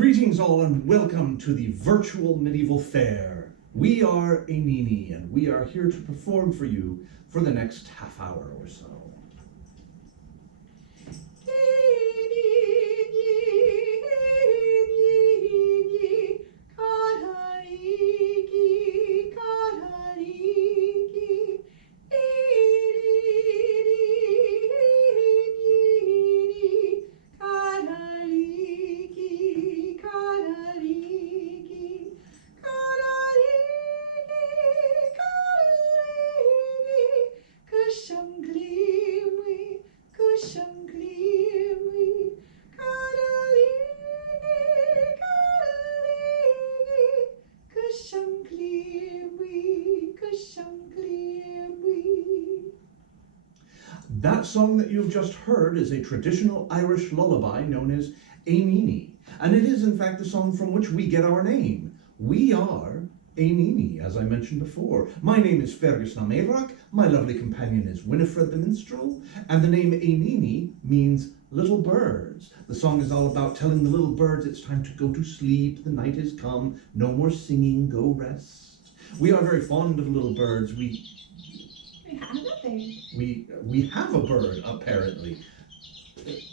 Greetings all and welcome to the virtual medieval fair. We are Einini and we are here to perform for you for the next half hour or so. That song that you've just heard is a traditional Irish lullaby known as Amini, and it is in fact the song from which we get our name. We are Einini, as I mentioned before. My name is Fergus na Maid, my lovely companion is Winifred the Minstrel, and the name Einini means little birds. The song is all about telling the little birds it's time to go to sleep, the night is come, no more singing, go rest. We are very fond of little birds. We have a bird, apparently.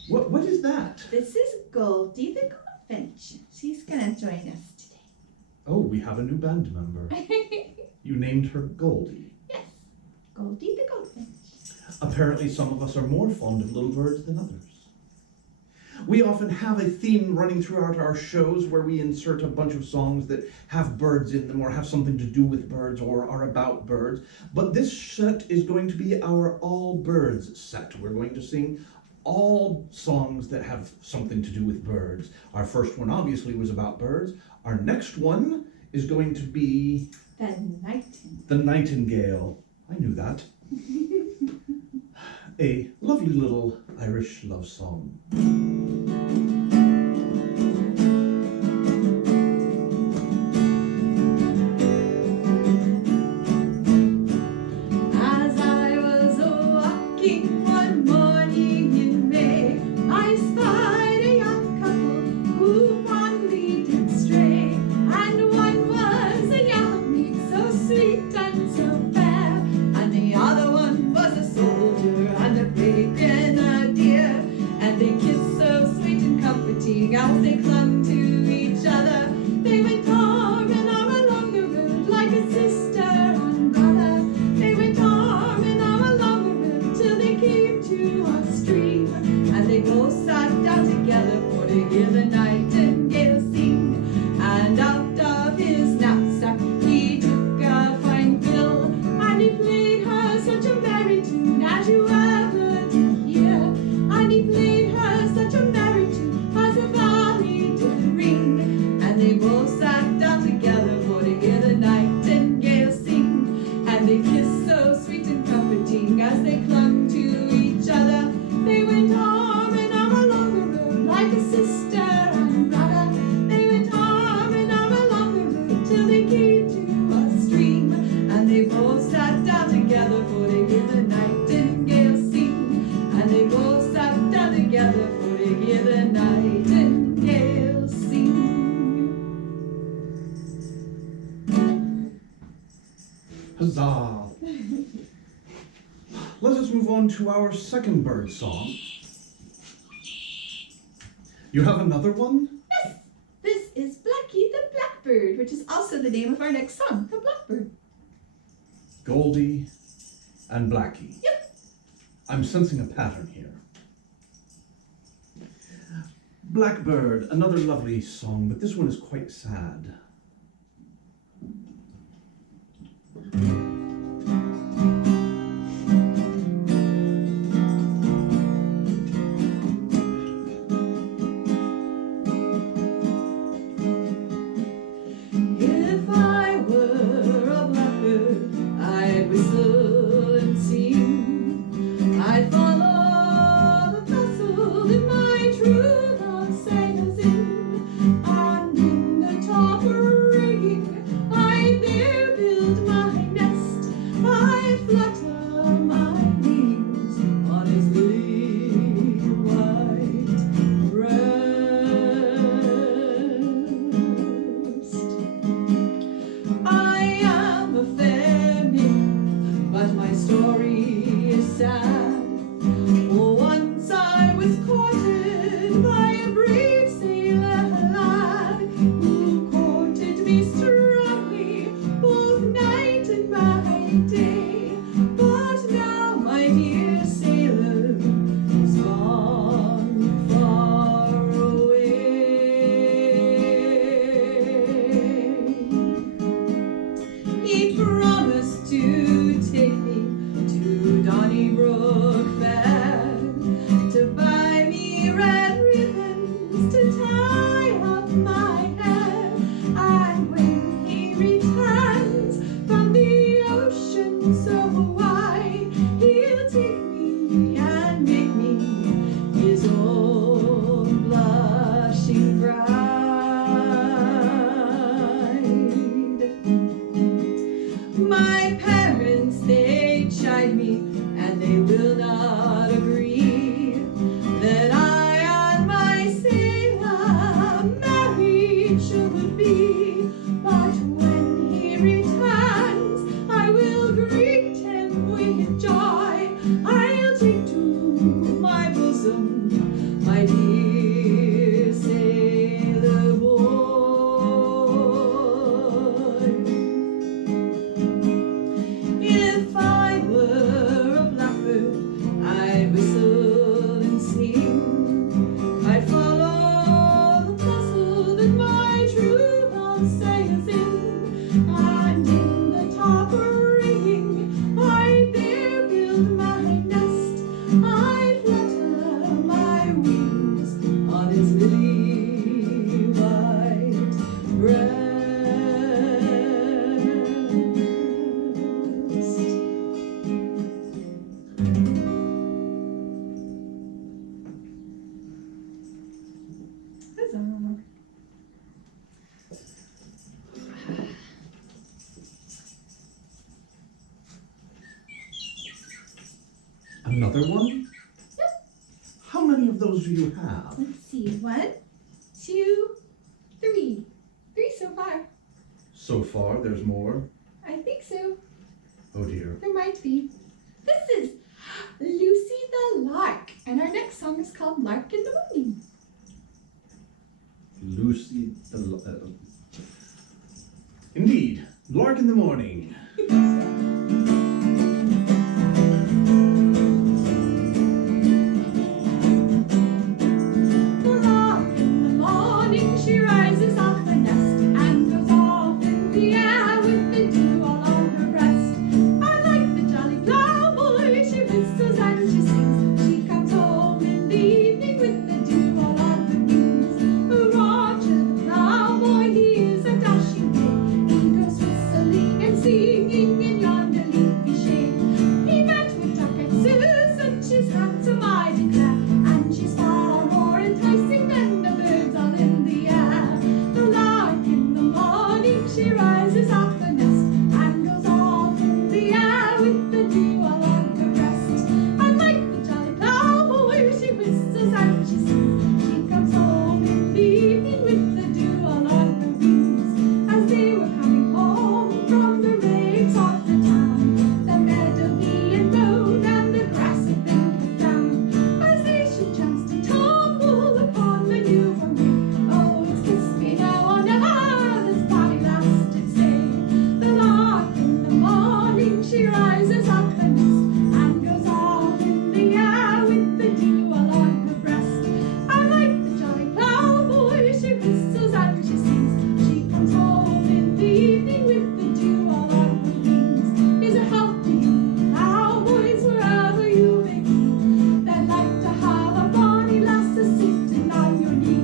What is that? This is Goldie the Goldfinch. She's going to join us today. Oh, we have a new band member. You named her Goldie. Yes, Goldie the Goldfinch. Apparently some of us are more fond of little birds than others. We often have a theme running throughout our shows where we insert a bunch of songs that have birds in them or have something to do with birds or are about birds. But this set is going to be our all birds set. We're going to sing all songs that have something to do with birds. Our first one obviously was about birds. Our next one is going to be The Nightingale. I knew that. A lovely little Irish love song. As I was walking one morning in May, I spied a young couple who fondly did stray. And one was a young maid, so sweet and so fair, and the other one was a soldier and a brave grenadier. And they kissed so sweet and comforting as they clung to each other. They went arm in arm along the road like a sister and brother. They went arm in arm along the road till they came to a stream. And they both sat down together for to hear the nightingale sing. And out of his knapsack he took a fine fiddle, and he played her such a merry tune as you ever did hear. And he played her such a merry tune as the valley did ring. And they both sat down together for to hear the nightingale sing. And they kissed so sweet and comforting as they clung to each other. They went arm in arm along the road like a sister and brother. They went arm in arm along the road till they came to a stream. And they both sat down together for to hear the nightingale sing. And they both sat down together for to hear the nightingale sing. Huzzah! Let us move on to our second bird song. You have another one? Yes, this is Blackie the Blackbird, which is also the name of our next song, The Blackbird. Goldie and Blackie. Yep. I'm sensing a pattern here. Blackbird, another lovely song, but this one is quite sad. If I were a blackbird, I'd whistle and sing. I'd follow the vessel that my true love sails in, and in the top his lily white breast. Huzzah. Another one? How many of those do you have? Let's see. 1, 2, 3. 3 so far. So far, there's more. I think so. Oh dear. There might be. This is Lucy the Lark, and our next song is called Lark in the Morning. Lucy the... Indeed. Lark in the morning. She rises off the nest and goes off in the air with the dew all on her breast. I like the jolly ploughboy, she whistles and she sings. She comes home in the evening with the dew all on her wings. Roger the ploughboy, he is a dashing day. He goes whistling and singing in yonder leafy shade. He met with Duck and Susan, she's handsome I declare, and she's far more enticing than the birds all in the air. She rises off the nest and goes off in the air with the dew all on her breast. And like the jolly ploughboy, she whistles and she sings. She comes home in the evening with the dew all on her wings. As they were coming home from the rakes of the town, the meadow being mowed and the grass had been cut down. As they should chance to tumble upon the new morning, oh, it's kiss me now or never. She rises up the nest and goes off in the air with the dew all on her breast. And like the jolly ploughboy, she whistles and she sings. She comes home in the evening with the dew all on her wings. Here's a health to you, ploughboys, wherever you may be, that like to have a bonny lass a-sitting on your knee.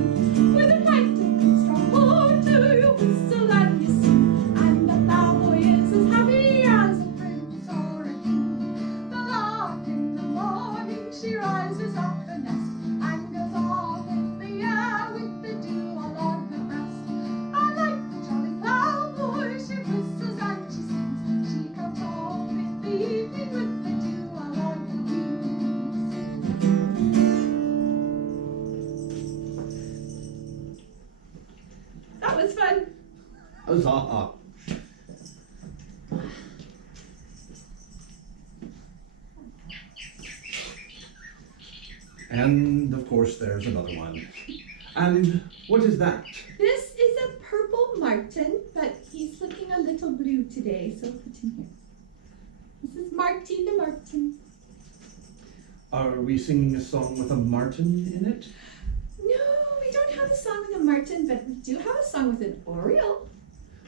With a pint of good strong porter, you whistle and you sing, and the ploughboy is as happy as she rises off the nest and goes off in the air with the dew all on her breast. I like the jolly ploughboy, she whistles and she sings. She comes home in the evening with the dew all on her wings. That was fun. Huzzah! And of course there's another one. And what is that? This is a purple martin, but he's looking a little blue today, so put him here. This is Marty the Martin. Are we singing a song with a martin in it? No, we don't have a song with a martin, but we do have a song with an oriole.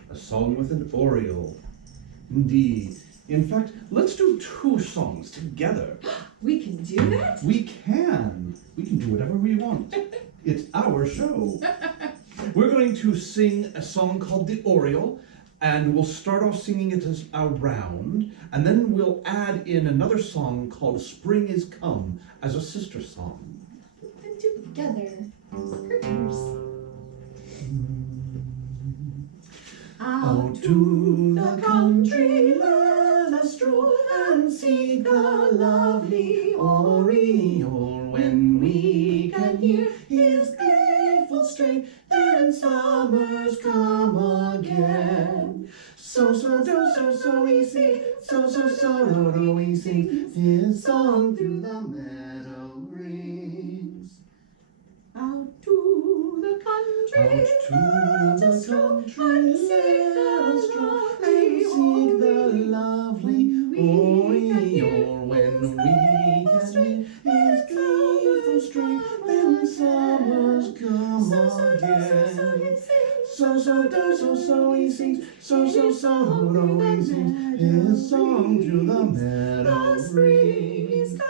A song with an oriole. Indeed. In fact, let's do 2 songs together. We can do that? We can. We can do whatever we want. It's our show. We're going to sing a song called The Oriole, and we'll start off singing it as a round, and then we'll add in another song called Spring Is Come as a sister song. Put them together. Partners. Out to the country let us stroll and see the lovely oriole. When we can hear his gleeful strain, then summer's come again. So we sing, so we sing his song through the meadow rings. Out to the country, let us stroll and see the lovely oriole. When we can hear his gleeful strain, then summer's come again. So he sings, so he sings his song through the meadow rings.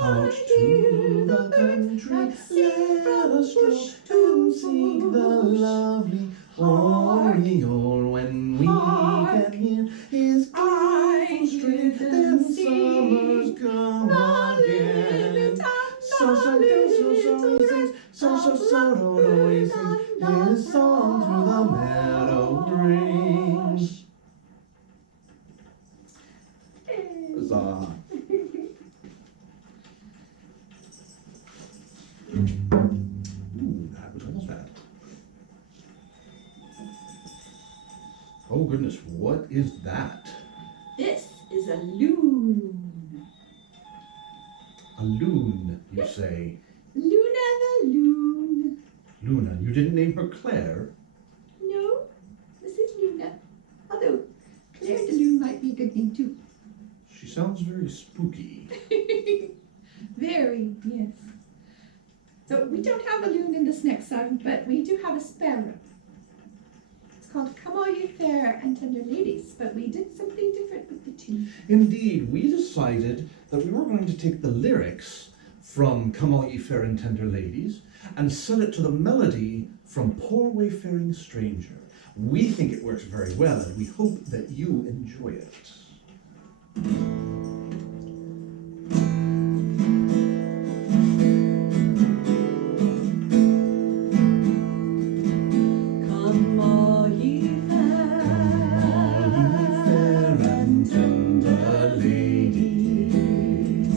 Out to the country, let us go and see the lovely oriole. When we can hear his gleeful strain, then summer's come again. So he sings his song through the meadow rings. Huzzah. Ooh, that was almost bad. Oh goodness, what is that? This is a loon. A loon, you say? Luna the loon. Luna, you didn't name her Claire? No, this is Luna. Although Claire the loon might be a good name too. She sounds very spooky. Very, yes. So we don't have a loon in this next song, but we do have a sparrow. It's called Come All Ye Fair and Tender Ladies, but we did something different with the tune. Indeed, we decided that we were going to take the lyrics from Come All Ye Fair and Tender Ladies and set it to the melody from Poor Wayfaring Stranger. We think it works very well, and we hope that you enjoy it. Come all ye fair and tender ladies,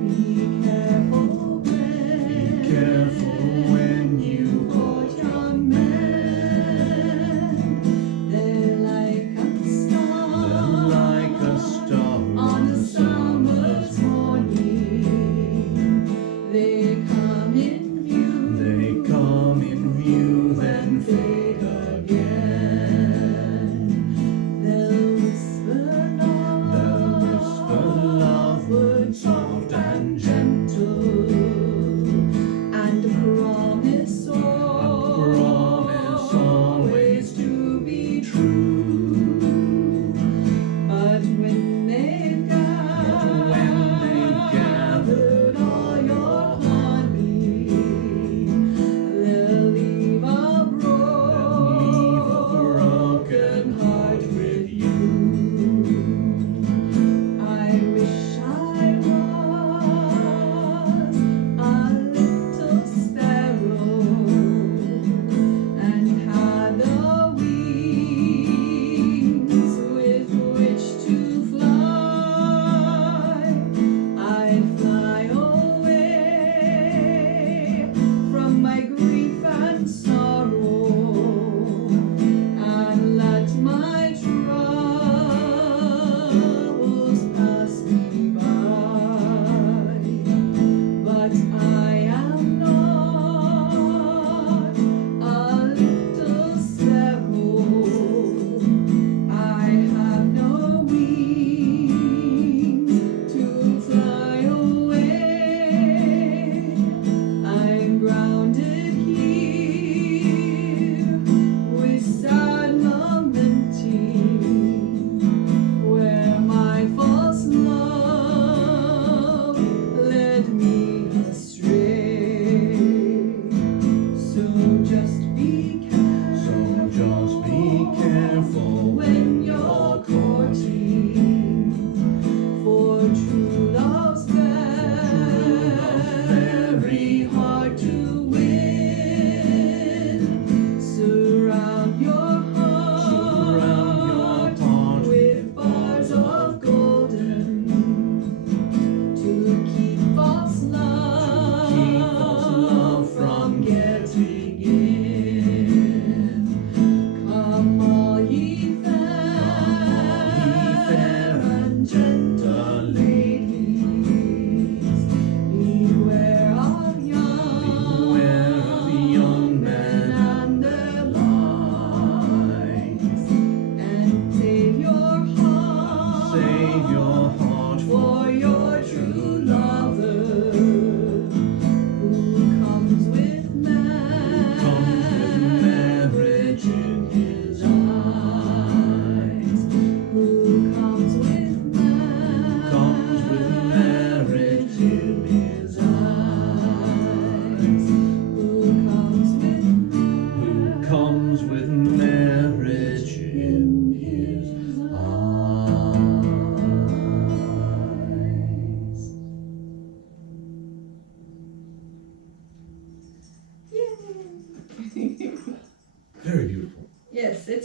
be careful when you court young men. They're like a star like a star on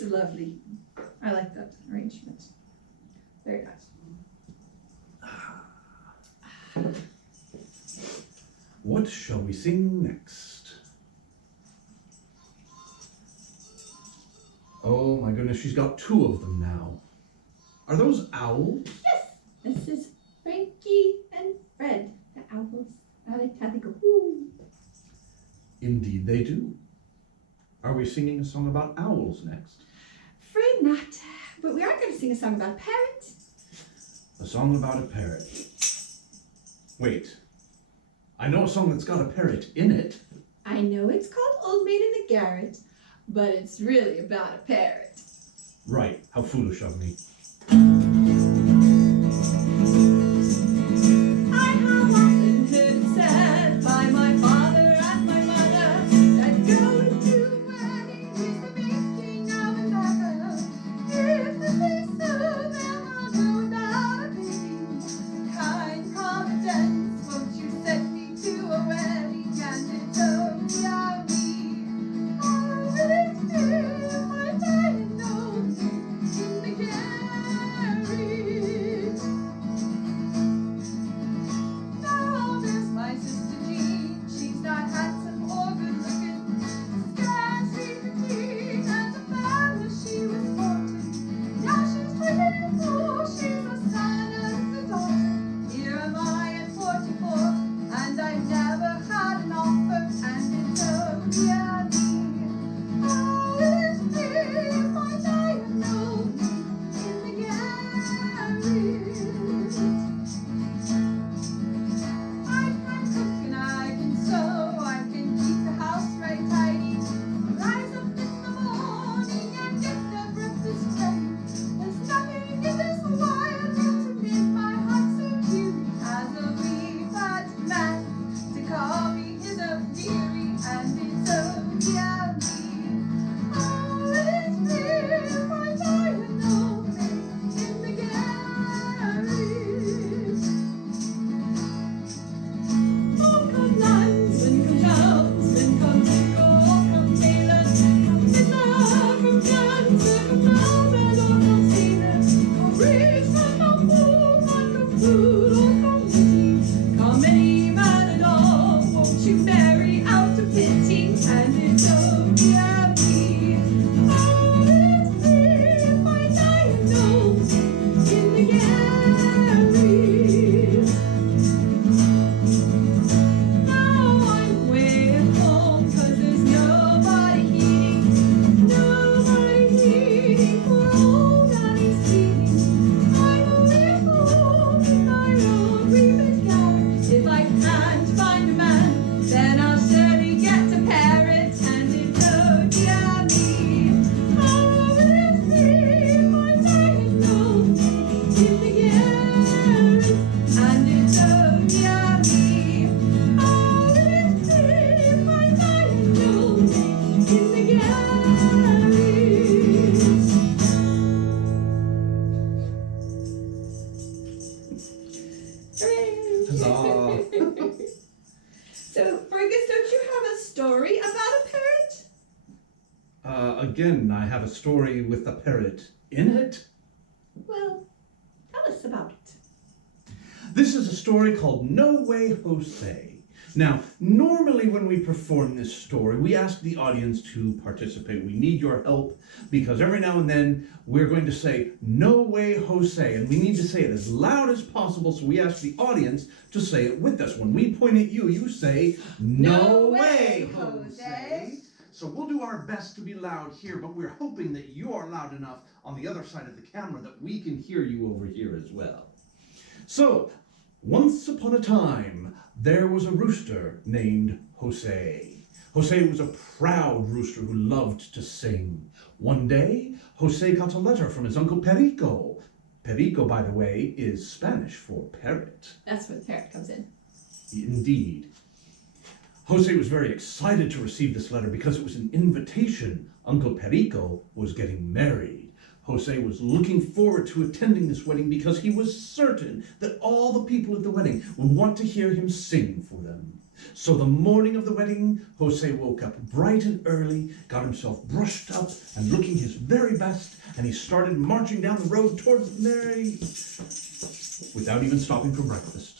lovely. I like that arrangement. Very nice. What shall we sing next? Oh my goodness, she's got two of them now. Are those owls? Yes, this is Frankie and Fred, the owls. I like how they go, ooh. Indeed they do. Are we singing a song about owls next? Afraid not, but we are going to sing a song about a parrot. A song about a parrot. Wait, I know a song that's got a parrot in it. I know it's called Old Maid in the Garret, but it's really about a parrot. Right, how foolish of me. I have often heard it said by my father and my mother that going to a wedding is the making of a lover. If it is so, then I'll go without a pity. Kind Providence, won't you send me to a wedding and it's only a me? Oh, will it be if I die alone in the carriage? Now there's my sister Jean. She's not handsome or good looking, scarcely petite, and the family she was 14. Now she's 24. She's a son and a daughter. Here am I at 44, and I've never had an offer, and it's oh dear me. How will it be if I die alone in the garret? I can cook and I can sew, I can keep the house right tidy, rise up in the morning and get the breakfast ready. There's nothing in this world to make my heart so cheery as a wee fat man to call me his own dearie, and it's oh dear me. How will it be if I die alone in the garret? Oh, come landsmen, come townsmen, come tinker, come tailor, come fiddler, come dancer, come bellman, or come sailor, come rich man, come poor man, come fool or come witty, come any man at all, won't you marry out of pity, and it's oh dear me. How will it be if I die alone in the garret? Now I'm way at home, 'cause there's nobody heeding for all that he's pleading. I'm away home in my own wee bit garret. If I can't find a man, then I'll surely get a parrot, and it's oh dear me. How will it be if I die alone in the garret, and it's oh dear me. How will it be if I die alone in the garret? Huzzah. So, Fergus, don't you have a story about a parrot? Again, I have a story with a parrot in it. Well, tell us about it. This is a story called No Way Jose. Now, normally when we perform this story, we ask the audience to participate. We need your help because every now and then we're going to say, No Way Jose, and we need to say it as loud as possible, so we ask the audience to say it with us. When we point at you, you say, No way, Jose. So we'll do our best to be loud here, but we're hoping that you are loud enough on the other side of the camera that we can hear you over here as well. So, once upon a time, there was a rooster named Jose. Jose was a proud rooster who loved to sing. One day, Jose got a letter from his uncle Perico. Perico, by the way, is Spanish for parrot. That's where the parrot comes in. Indeed. Jose was very excited to receive this letter because it was an invitation. Uncle Perico was getting married. Jose was looking forward to attending this wedding because he was certain that all the people at the wedding would want to hear him sing for them. So the morning of the wedding, Jose woke up bright and early, got himself brushed up and looking his very best, and he started marching down the road towards Mary without even stopping for breakfast.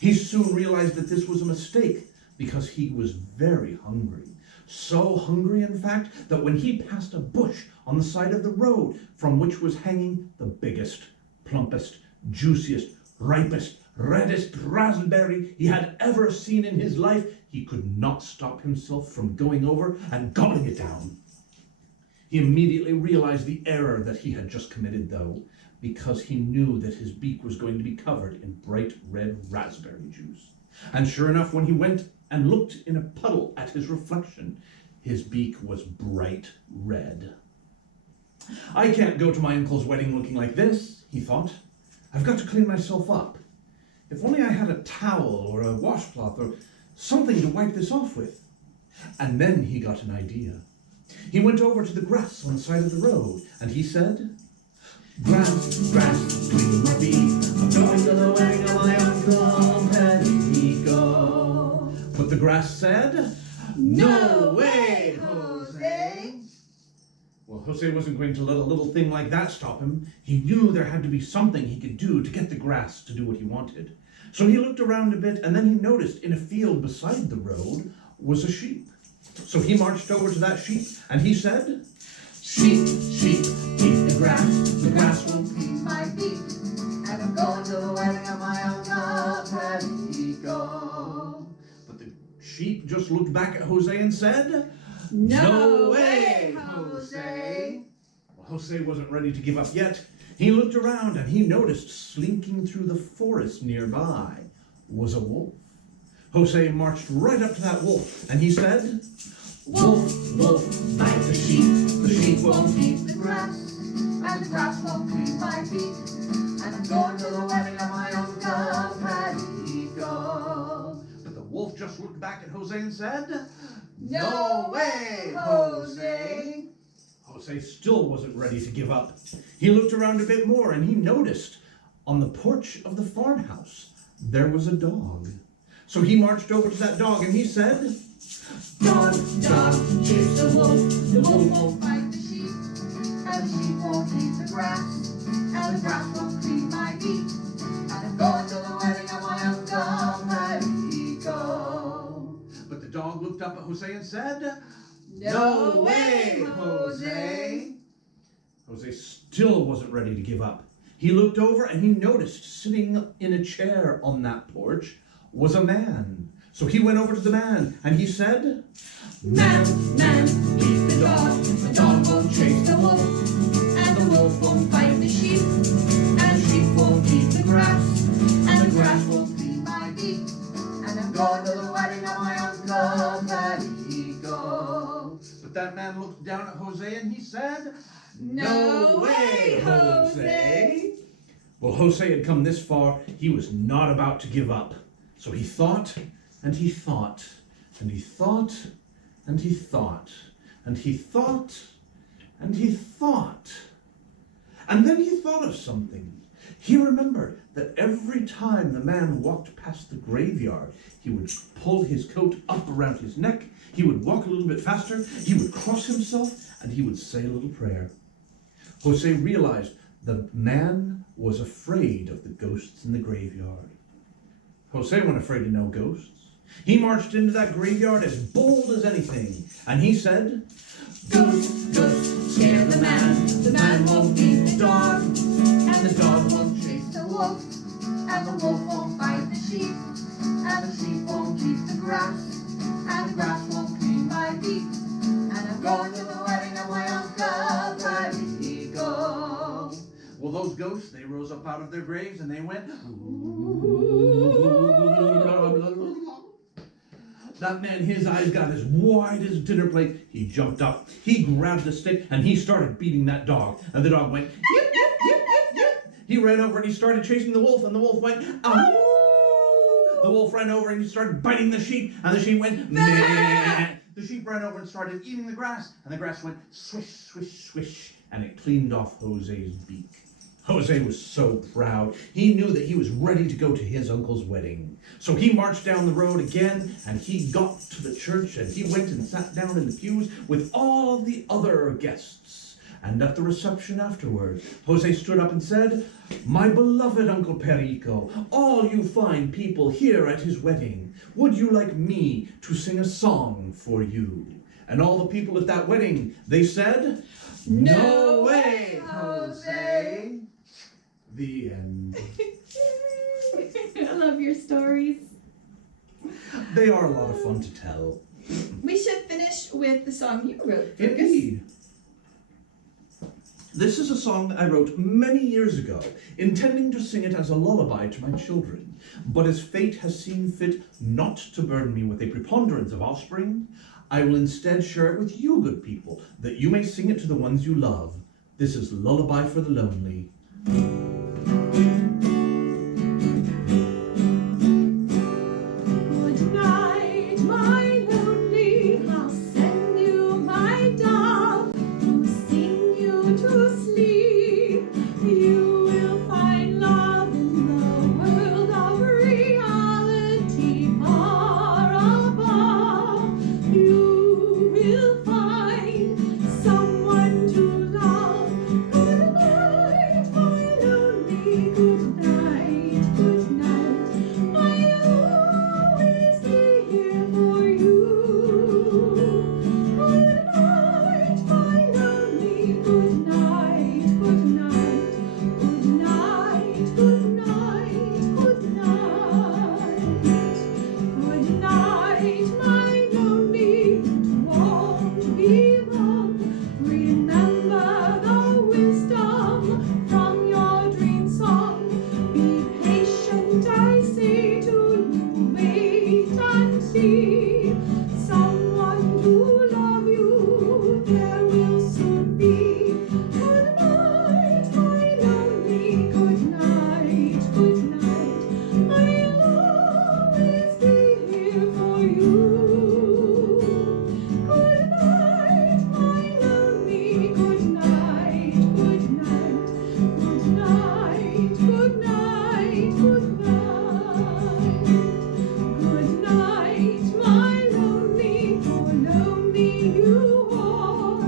He soon realized that this was a mistake because he was very hungry. So hungry, in fact, that when he passed a bush on the side of the road from which was hanging the biggest, plumpest, juiciest, ripest, reddest raspberry he had ever seen in his life, he could not stop himself from going over and gobbling it down. He immediately realized the error that he had just committed, though, because he knew that his beak was going to be covered in bright red raspberry juice. And sure enough, when he went and looked in a puddle at his reflection, his beak was bright red. I can't go to my uncle's wedding looking like this, he thought. I've got to clean myself up. If only I had a towel or a washcloth or something to wipe this off with. And then he got an idea. He went over to the grass on the side of the road, and he said, "Grass, grass, clean my beak. I'm going to the wedding of my uncle Perico." But the grass said, "No way, Jose." Well, Jose wasn't going to let a little thing like that stop him. He knew there had to be something he could do to get the grass to do what he wanted. So he looked around a bit, and then he noticed in a field beside the road was a sheep. So he marched over to that sheep, and he said, "Sheep, sheep, eat the grass won't clean my beak, and I'm going to the wedding of my uncle Perico." But the sheep just looked back at Jose and said, "No way, Jose." Well, Jose wasn't ready to give up yet. He looked around and he noticed slinking through the forest nearby was a wolf. Jose marched right up to that wolf and he said, "Wolf, wolf, bite the sheep won't eat the grass, and the grass won't clean my feet, and I'm going to the wedding of my uncle Perico." But the wolf just looked back at Jose and said, "No way, Jose." Jose still wasn't ready to give up. He looked around a bit more and he noticed on the porch of the farmhouse there was a dog. So he marched over to that dog and he said, "Dog, dog, chase the wolf won't bite the sheep, and the sheep won't eat the grass, and the grass won't clean my feet, and I'm going to the wedding of my uncle Perico." But the dog looked up at Jose and said, "No way, Jose." Jose still wasn't ready to give up. He looked over and he noticed sitting in a chair on that porch was a man. So he went over to the man and he said, "Man, man, leave the dog won't chase the wolf, and the wolf won't bite the sheep, and the sheep won't eat the grass, and the grass won't clean my beak, and I'm going to the wedding of my uncle Perico." But that man looked down at Jose and he said, "No way, Jose." Well, Jose had come this far, he was not about to give up. So he thought, and he thought, and he thought, and he thought, and he thought, and he thought. And then he thought of something. He remembered that every time the man walked past the graveyard, he would pull his coat up around his neck, he would walk a little bit faster, he would cross himself, and he would say a little prayer. Jose realized the man was afraid of the ghosts in the graveyard. Jose wasn't afraid of no ghosts. He marched into that graveyard as bold as anything, and he said, "Ghost, ghost, scare the man won't beat the dog, and the dog won't chase the wolf, and the wolf won't bite the sheep, and the sheep won't eat the grass, and the grass won't clean my feet, and I'm going to the wedding of my uncle Perico." Well, those ghosts, they rose up out of their graves and they went, That man, his eyes got as wide as a dinner plate. He jumped up, he grabbed a stick, and he started beating that dog. And the dog went, yip, yip, yip, yip, yip. He ran over and he started chasing the wolf, and the wolf went, ow! The wolf ran over and he started biting the sheep, and the sheep went, meh. The sheep ran over and started eating the grass, and the grass went swish, swish, swish, and it cleaned off Jose's beak. Jose was so proud. He knew that he was ready to go to his uncle's wedding. So he marched down the road again, and he got to the church, and he went and sat down in the pews with all the other guests. And at the reception afterwards, Jose stood up and said, "My beloved Uncle Perico, all you fine people here at his wedding, would you like me to sing a song for you?" And all the people at that wedding, they said, "No way, Jose." The end. I love your stories. They are a lot of fun to tell. We should finish with the song you wrote, Fergus. Indeed. This is a song I wrote many years ago, intending to sing it as a lullaby to my children. But as fate has seen fit not to burden me with a preponderance of offspring, I will instead share it with you, good people, that you may sing it to the ones you love. This is Lullaby for the Lonely. Good night, my lonely, I'll send you my dove to sing you to sleep. You will find love in the world of reality far above. You will find someone to love. Good night, my lonely, good night, good night. I'll always be here for you. Good night, my lonely, good night, good night, good night, good night, good night. Good night, my lonely, it won't be long. Remember the wisdom from your dream song. Be patient, I say to you, wait and see. Someone to love you there will soon be. Good night, my lonely, good night, good night. I'll always be here for you. Good night, my lonely, good night, good night, good night, good night, good night. Good night, my lonely, for lonely you are.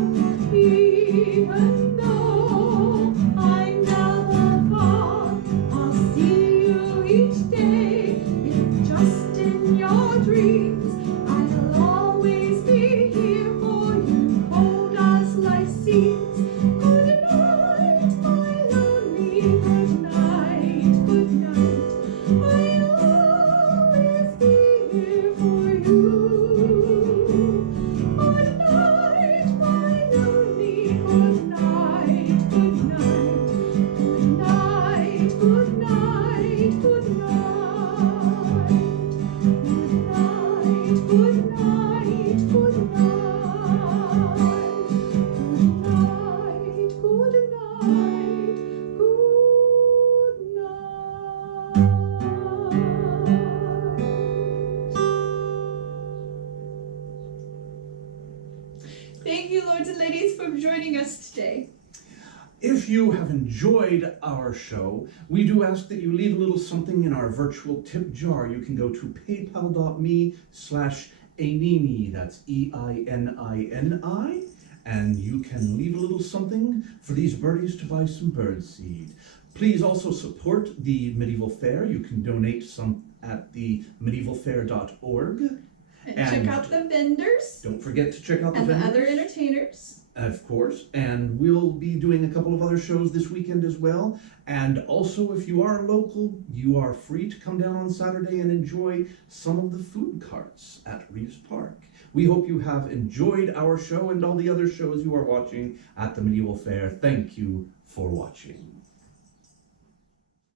Even though I never thought I'll see you each day, if just in your dreams, I'll always be here for you, cold as life seems. Good night, my lonely, good night, good night. I'll always be here for you. Good night, my lonely, good night, good night. Good night, good night, good night. Good night, good night, good night. Good night, good night. Thank you, lords and ladies, for joining us today. If you have enjoyed our show, we do ask that you leave a little something in our virtual tip jar. You can go to paypal.me/Einini, that's EININI, and you can leave a little something for these birdies to buy some birdseed. Please also support the Medieval Fair. You can donate some at the medievalfair.org. And And check out the vendors Don't forget to check out the and the vendors. other entertainers. Of course, and we'll be doing a couple of other shows this weekend as well. And also, if you are local, you are free to come down on Saturday and enjoy some of the food carts at Reeves Park. We hope you have enjoyed our show and all the other shows you are watching at the Medieval Fair. Thank you for watching.